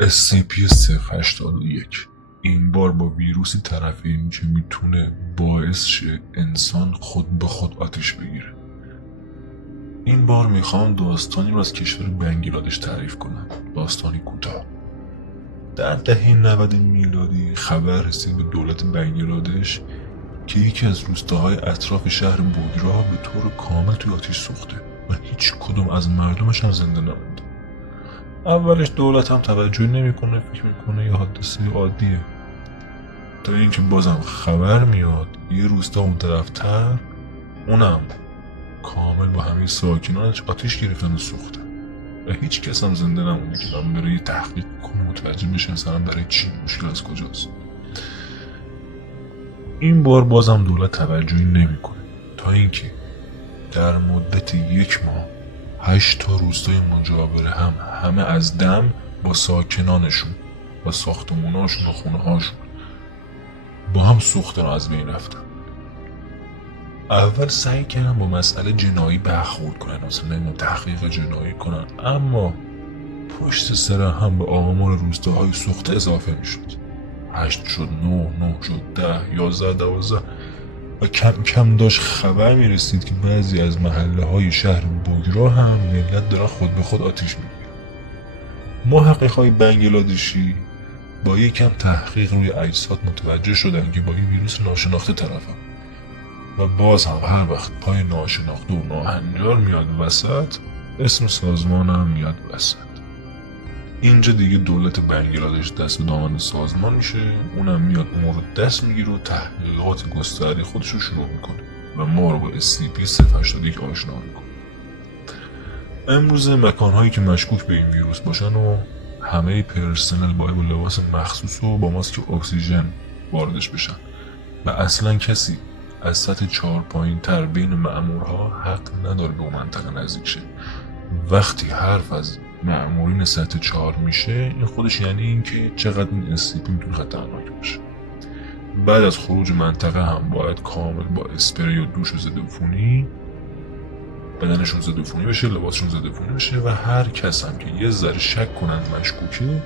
SCP-081 این بار با ویروسی طرفیم که میتونه باعث شه انسان خود به خود آتیش بگیره. این بار میخوام داستانی رو از کشور بنگلادش تعریف کنم. داستانی کوتاه. در دهه 90 میلادی خبر رسید به دولت بنگلادش که یکی از روستاهای اطراف شهر بوگرا به طور کامل توی آتیش سوخته و هیچ کدوم از مردمش هم زنده نمونده. اولش دولت هم توجه نمیکنه، فکر میکنه یه حادثه عادیه، تا اینکه بازم خبر میاد یه روستا اون طرفتر اونم کامل با همه ساکنانش آتیش گرفتن و سوختن و هیچ کس هم زنده نمونده که من برای تحقیق کنه متوجه بشه مثلا برای چی، مشکل از کجاست. این بار بازم دولت توجهی نمیکنه تا اینکه در مدت 1 ماه 8 تا روستای مجاور همه از دم با ساکنانشون و ساختموناشون و خونه هاشون با هم سوختن و از بین رفتن. اول سعی کردن با مسئله جنایی برخورد کنن، مثلا تحقیق جنایی کنن، اما پشت سر هم به آمار روستاهای سوخته اضافه میشد. 8 شد، 9 شد، 10، 11، 12 و کم کم داشت خبر میرسید که بعضی از محله های شهر بوگرا هم ملت دارن خود به خود آتیش میگیرن. محقق های بنگلادشی با یکم تحقیق روی اجساد متوجه شدن که با این ویروس ناشناخته طرفن و باز هم هر وقت پای ناشناخته و ناهنجار میاد وسط، اسم سازمان هم میاد وسط. اینجا دیگه دولت بنگلادش دست به دامن سازمان میشه، اونم میاد امور رو دست میگیره و تحقیقات گسترده خودش رو شروع میکنه و ما رو با SCP-081 آشنا میکنه. امروز مکانهایی که مشکوک به این ویروس باشن و همه پرسنل باید با لباس مخصوص و با ماسک اکسیژن واردش بشن و اصلا کسی از سطح 4 پایین تر بین مأمورها حق نداره به اون منطقه نزدیک شه. وقتی حرف از مأمورین سطح 4 میشه، این خودش یعنی این که چقدر این SCP میتونه خطرناک باشه. بعد از خروج منطقه هم باید کامل با اسپری و دوش ضدعفونی بدنشون ضدعفونی بشه، لباسشون ضدعفونی بشه و هر کس هم که یه ذره شک کنند مشکوکه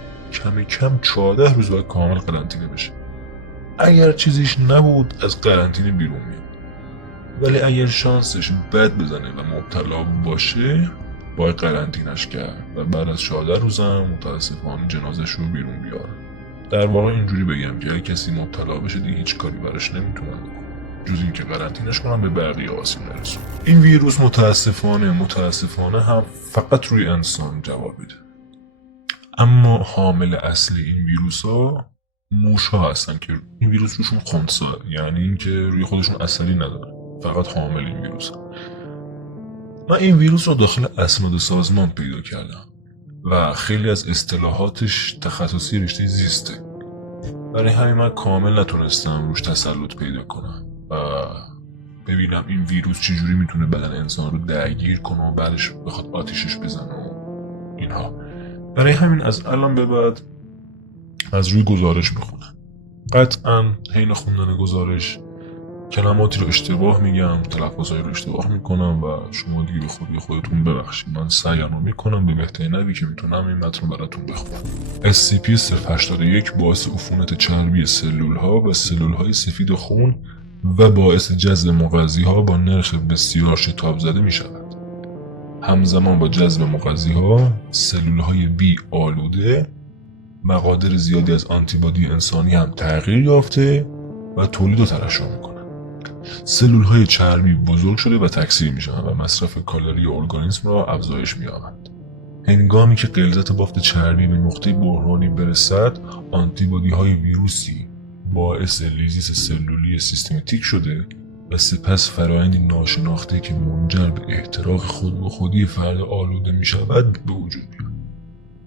کم 14 روز باید کامل قرنطینه بشه. اگر چیزیش نبود از قرنطینه بیرون میاد، ولی اگر شانسش بد بزنه و مبتلا باشه باید قرنطینش کرد و بعد از 14 روز هم متاسفانه جنازش رو بیرون بیاره. در واقع اینجوری بگم که اگه کسی مبتلا بشه دیگه هیچ کاری براش نمیتونن بکنن جز اینکه قرنطینش کنن، به بقیه آسیب نرسون. این ویروس متاسفانه هم فقط روی انسان جواب میده، اما حامل اصلی این ویروس ها موش ها هستن که این ویروس روشون خنثی، یعنی اینکه روی خودشون اثری نداره، فقط حامل این ویروس ها. من این ویروس رو داخل اسناد سازمان پیدا کردم و خیلی از اصطلاحاتش تخصصی رشته زیسته، برای همین من کامل نتونستم روش تسلط پیدا کنم و ببینم این ویروس چجوری میتونه بدن انسان رو درگیر کنه و بعدش بخواد آتیشش بزنه و اینها. برای همین از الان به بعد از روی گزارش میخونم. قطعا حین خوندن گزارش کلماتی رو اشتباه میگم، تلفظایی رو اشتباه میکنم و شما دیگه به خودتون ببخشید. من سعیم رو میکنم به بهترین نحوی که میتونم این متن رو براتون بخونم. SCP-081 باعث عفونت چربی سلول ها و سلول های سفید خون و باعث جذب مغذی ها با نرخ بسیار شتاب زده میشود. همزمان با جذب مغذی ها، سلول های بی آلوده مقادیر زیادی از آنتیبادی انسانی هم تغییر یافته و تولید و ترشح میکنن. سلول های چربی بزرگ شده و تکثیر میشن و مصرف کالری ارگانیسم را افزایش مییابند. هنگامی که غلظت بافت چربی به نقطه بحرانی برسد، آنتیبادی های ویروسی باعث لیزیس سلولی سیستماتیک شده و سپس فرآیندی ناشناخته که منجر به احتراق خود به خودی فرد آلوده میشود به وجود میاد.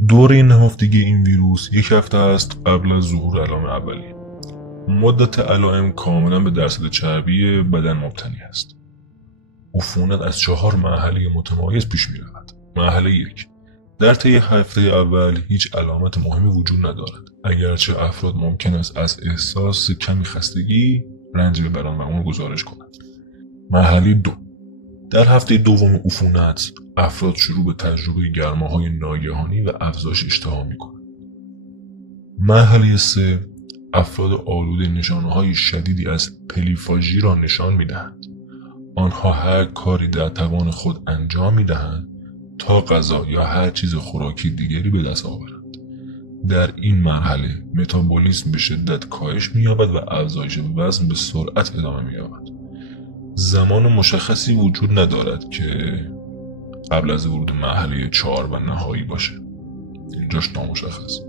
دوره نهفتگی این ویروس 1 هفته است قبل از ظهور علائم اولیه. مدت علائم کاملا به درصد چربی بدن مبتنی است. عفونت از 4 مرحله متمایز پیش می رود. مرحله 1: در طی هفته اول هیچ علامت مهمی وجود ندارد، اگرچه افراد ممکن است از احساس کمی خستگی رنج ببرند و اون گزارش کنند. مرحله 2: در هفته دوم عفونت افراد شروع به تجربه گرماهای ناگهانی و افزایش اشتها می‌کنند. مرحله 3 افراد آلوده نشانه‌های شدیدی از پلیفاژی را نشان می‌دهند. آنها هر کاری در توان خود انجام می‌دهند تا غذا یا هر چیز خوراکی دیگری به دست آورند. در این مرحله متابولیسم به شدت کاهش می‌یابد و افزایش وزن به سرعت ادامه می‌یابد. زمان مشخصی وجود ندارد که قبل از ورود مرحله 4 و نهایی باشه. اینجاش نامشخص.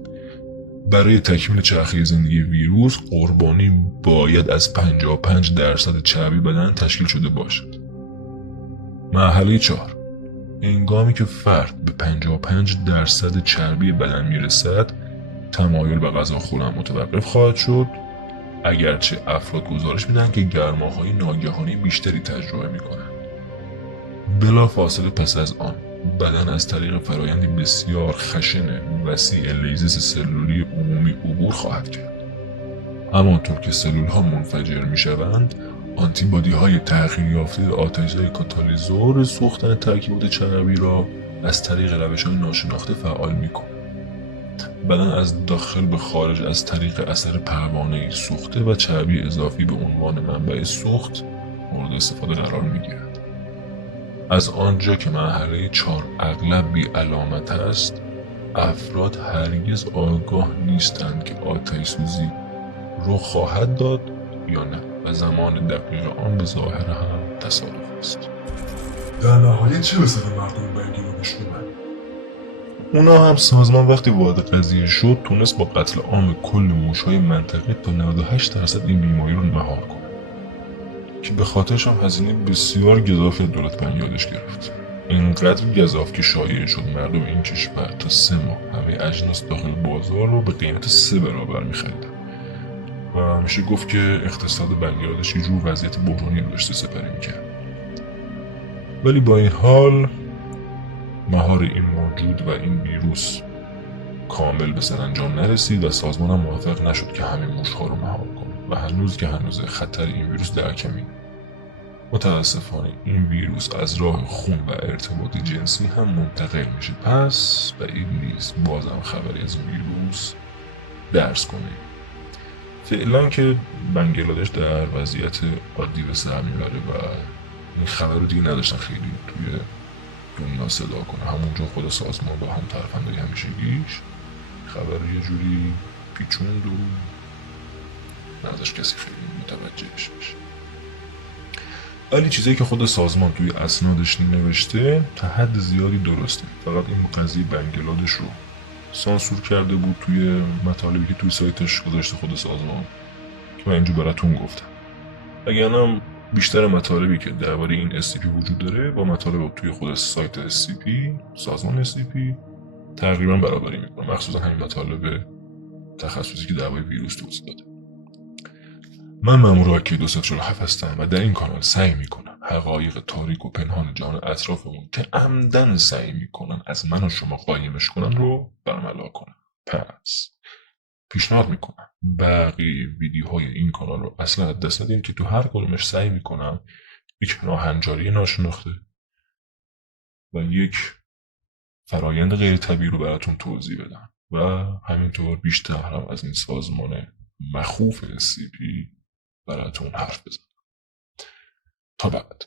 برای تکمیل چرخه زندگی ویروس قربانی باید از 55% چربی بدن تشکیل شده باشد. مرحله 4 هنگامی که فرد به 55% چربی بدن میرسد تمایل به غذا خوردن متوقف خواهد شد، اگرچه افراد گزارش میدن که گرماهای ناگهانی بیشتری تجربه میکنند. بلافاصله پس از آن بدن از طریق فرایندی بسیار خشن وسیع لیزیس سلولی عمومی عبور خواهد کرد. همانطور که سلول ها منفجر می شوند، آنتیبادی های تغییر یافته آتش‌زای کاتالیزور سوختن ترکیبات چربی را از طریق روش های ناشناخته فعال می کند. بدن از داخل به خارج از طریق اثر پروانه‌ای سوخته و چربی اضافی به عنوان منبع سوخت مورد استفاده قرار می گیرد. از آنجا که مرحله 4 اغلب بی علامت است، افراد هرگز آگاه نیستند که آتش سوزی رخ خواهد داد یا نه و زمان دقیق آن به ظاهر هم تصادف است. در نهایت چه به سر مردم بنگلادش اومد؟ اونا هم سازمان وقتی وارد قضیه شد تونست با قتل عام کل موشهای منطقه تا 98% این بیماری رو مهار کنه که به خاطرش هم هزینه بسیار گزافی از دولت بنگلادش گرفت. اینقدر گزاف که شایع شد مردم این کشور تا 3 ماه همه اجناس داخل بازار رو به قیمت 3 برابر می‌خریدن و میشه گفت که اقتصاد بنگلادش یه جور وضعیت بحرانی رو داشته سپری می‌کرد. ولی با این حال مهار این موجود و این ویروس کامل به سرانجام نرسید و سازمان هم موفق نشد که همه موش‌ها رو مهار کنه و هنوز که هنوز خطر این ویروس در کمینه. متاسفانه این ویروس از راه خون و ارتباط جنسی هم منتقل میشه، پس بعید نیست بازم خبری از این ویروس درس کنه. فعلا که بنگلادش در وضعیت عادی به سر میبره و این خبر رو دیگه نداشتن خیلی توی دنیا صدا کنه. همونجا خود سازمان با هم طرفندهای همیشگیش خبر یه جوری پیچوند و نداشت کسی خیلی متوجهش بشه. ولی چیزایی که خود سازمان توی اسنادش نوشته تا حد زیادی درسته. فقط این قضیه بنگلادش رو سانسور کرده بود توی مطالبی که توی سایتش گذاشته خود سازمان که من اینجا براتون گفتم. وگرنه بیشتر مطالبی که درباره این SCP وجود داره با مطالب توی خود سایت SCP سازمان SCP تقریبا برابری میکنه، مخصوصا همین مطالب تخصصی که درباره ویروس توضیح داده. من مأمور آکی 2047 هستم و در این کانال سعی میکنم حقایق تاریک و پنهان جهان اطرافمون که عمدن سعی میکنن از من و شما قایمش کنن رو برملا کنم. پس پیشنهاد میکنم بقیه ویدیوهای این کانال رو اصلا از دست ندین که تو هر کدومش سعی میکنم یک راهنجاری ناشناخته و یک فرایند غیر طبیعی رو براتون توضیح بدم و همینطور بیشتر هم از این سازمان مخوف SCP براتون حرف بزنم. تا بعد.